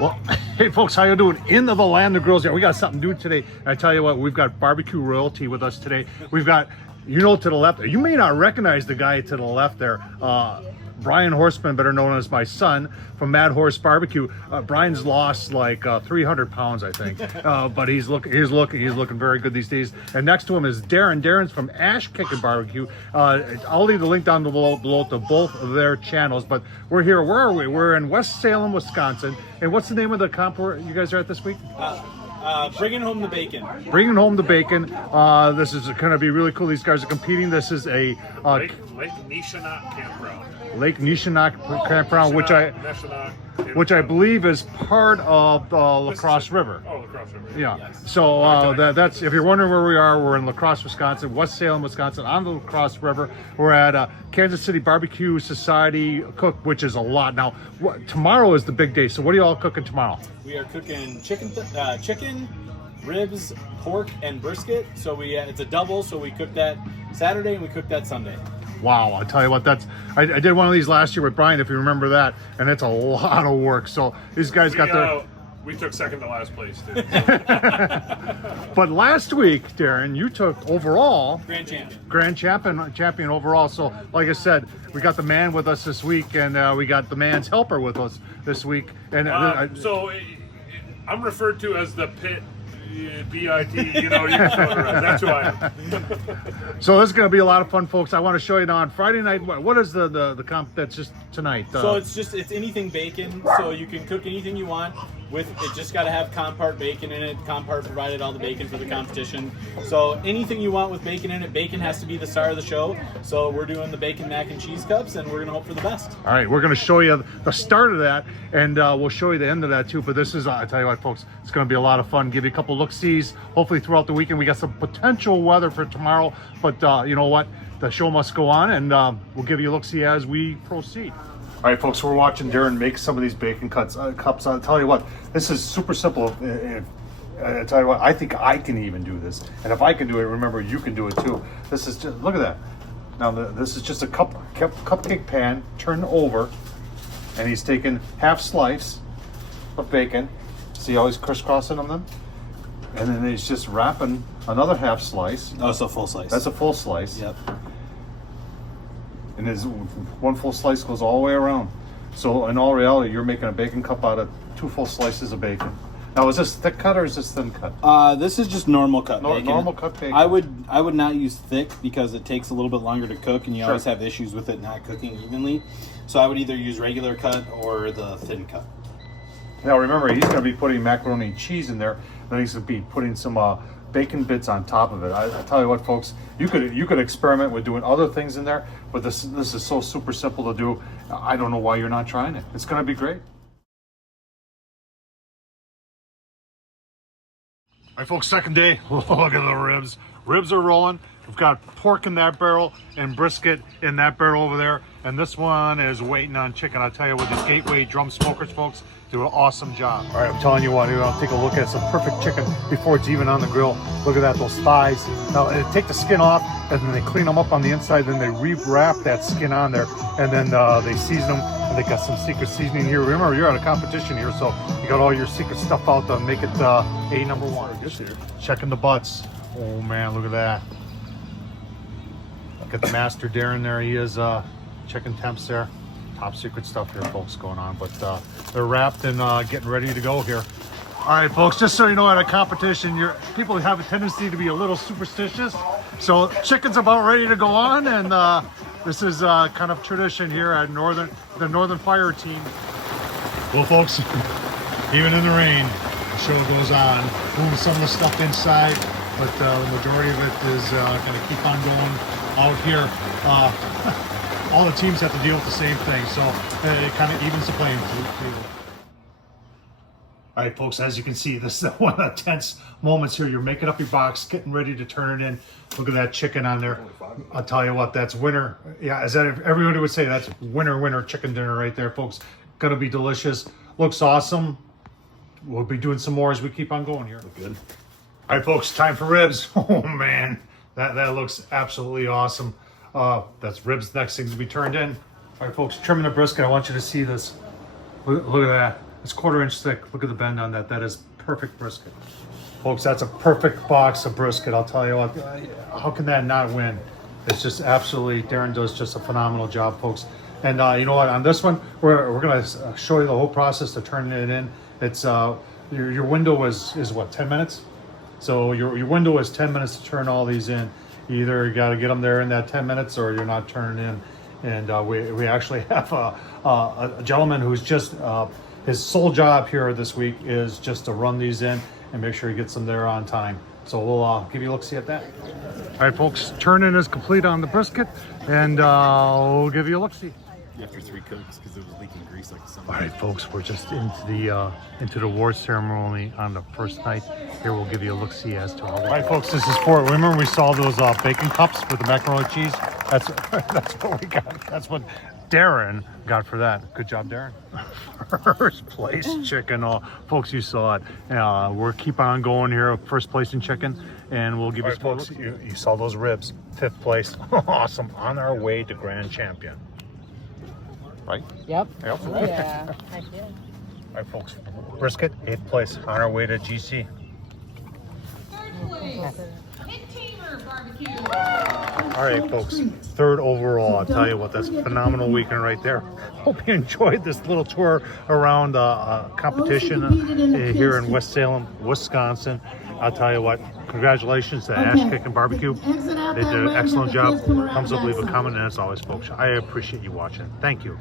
Well, hey folks, how you doing? Into the land of grills. Yeah, we got something new today. I tell you what, we've got barbecue royalty with us today. We've got, you know, to the left, you may not recognize the guy to the left there. Brian Horsman, better known as my son, from MadHorse BBQ. Brian's lost like 300 pounds, I think, but he's looking very good these days. And next to him is Darrin. Darrin's from Kickin BBQ. I'll leave the link down below to both of their channels. But we're here. Where are we? We're in West Salem, Wisconsin. And what's the name of the comp where you guys are at this week? Bringing home the bacon. Bringing home the bacon. This is going to be really cool. These guys are competing. This is a Lake Nishanok campground. Lake Nishanok campground, which I believe is part of the La Crosse River. Oh, La Crosse River. Yeah. So that's, if you're wondering where we are, we're in La Crosse, Wisconsin, West Salem, Wisconsin, on the La Crosse River. We're at Kansas City Barbecue Society Cook, which is a lot. Now, tomorrow is the big day. So what are you all cooking tomorrow? We are cooking chicken, ribs, pork, and brisket. So it's a double. So we cook that Saturday and we cook that Sunday. Wow, I'll tell you what, I did one of these last year with Brian, if you remember that, and it's a lot of work. So these guys got their... We took second to last place, too. But last week, Darrin, you took overall... Grand champion overall. So, like I said, we got the man with us this week, and we got the man's helper with us this week. And so I'm referred to as the pit... B-I-T, you know, you can throw it around. That's who I am. So this is going to be a lot of fun, folks. I want to show you now on Friday night. What is the comp that's just tonight? So it's anything bacon. So you can cook anything you want with it. Just got to have Compart bacon in it. Compart provided all the bacon for the competition. So anything you want with bacon in it. Bacon has to be the star of the show. So we're doing the bacon mac and cheese cups, and we're going to hope for the best. All right, we're going to show you the start of that, and we'll show you the end of that too. But this is, I tell you what, folks, it's going to be a lot of fun. Give you a couple look-sees. Hopefully throughout the weekend. We got some potential weather for tomorrow, but you know what? The show must go on, and we'll give you a look-see as we proceed. All right, folks, we're watching Darrin make some of these bacon cups. I'll tell you what, this is super simple. I tell you what, I think I can even do this. And if I can do it, remember, you can do it too. This is just, look at that. Now, this is just a cupcake pan turned over, and he's taking half slice of bacon. See how he's crisscrossing them? And then he's just wrapping another half slice. Oh, it's a full slice. That's a full slice. Yep. And his one full slice goes all the way around. So in all reality, you're making a bacon cup out of 2 full slices of bacon. Now, is this thick cut or is this thin cut? This is just normal cut bacon. Normal cut bacon. I would not use thick because it takes a little bit longer to cook, and you Sure. always have issues with it not cooking evenly. So I would either use regular cut or the thin cut. Now remember, he's going to be putting macaroni and cheese in there. Then he's going to be putting some bacon bits on top of it. I tell you what, folks, you could experiment with doing other things in there, but this is so super simple to do. I don't know why you're not trying it. It's going to be great. All right, folks, second day. Look at the ribs. Ribs are rolling. We've got pork in that barrel and brisket in that barrel over there. And this one is waiting on chicken. I'll tell you, with these Gateway drum smokers, folks, do an awesome job. All right, I'm telling you what, you're gonna take a look at some perfect chicken before it's even on the grill. Look at that, those thighs. Now, they take the skin off, and then they clean them up on the inside, then they re-wrap that skin on there, and then they season them, and they got some secret seasoning here. Remember, you're at a competition here, so you got all your secret stuff out to make it A#1. Just checking the butts. Oh man, look at that. Look at the master Darrin there. He is checking temps there. Top secret stuff here, folks, going on. But they're wrapped and getting ready to go here. All right, folks, just so you know, at a competition, people have a tendency to be a little superstitious. So chicken's about ready to go on, and this is kind of tradition here at the Northern Fire Team. Well, folks, even in the rain, the show goes on. Moving some of the stuff inside, but the majority of it is going to keep on going out here. All the teams have to deal with the same thing, so it kind of evens the playing field. All right, folks, as you can see, this is one of the tense moments here. You're making up your box, getting ready to turn it in. Look at that chicken on there. I'll tell you what, that's winner. Yeah, as everybody would say, that's winner chicken dinner right there, folks. Gonna be delicious. Looks awesome. We'll be doing some more as we keep on going here. Good. All right, folks, time for ribs. Oh, man, that looks absolutely awesome. That's ribs, next things to be turned in. All right, folks, trimming the brisket. I want you to see this. Look at that. It's 1/4 inch thick. Look at the bend on that. That is perfect brisket. Folks, that's a perfect box of brisket. I'll tell you what, how can that not win? It's just absolutely, Darrin does just a phenomenal job, folks. And you know what, on this one, we're gonna show you the whole process to turning it in. It's your window is what, 10 minutes? So your window is 10 minutes to turn all these in. You either got to get them there in that 10 minutes or you're not turning in. And we actually have a gentleman who's just, his sole job here this week is just to run these in and make sure he gets them there on time. So we'll give you a look-see at that. All right, folks, turn-in is complete on the brisket, and we'll give you a look-see. After 3 cooks because it was leaking grease like the All right, folks, we're just into the award ceremony on the first night. Here we'll give you a look-see as to how. All right, folks, this is for. Remember we saw those bacon cups with the macaroni and cheese? That's what we got. That's what Darrin got for that. Good job, Darrin. First place chicken. Oh, folks, you saw it. We're keep on going here. First place in chicken, and we'll give you. Folks, you saw those ribs. 5th place. Awesome. On our way to grand champion. Right? Yep. Yep. Oh, yeah. I did. All right, folks. Brisket, 8th place. On our way to GC. 3rd place, Kickin BBQ. All right, folks. 3rd overall. I'll tell you what, that's a phenomenal weekend right there. Hope you enjoyed this little tour around competition here in West Salem, Wisconsin. I'll tell you what, congratulations to Kickin BBQ. They did an excellent job. Thumbs up, leave a comment, and as always, folks, I appreciate you watching. Thank you.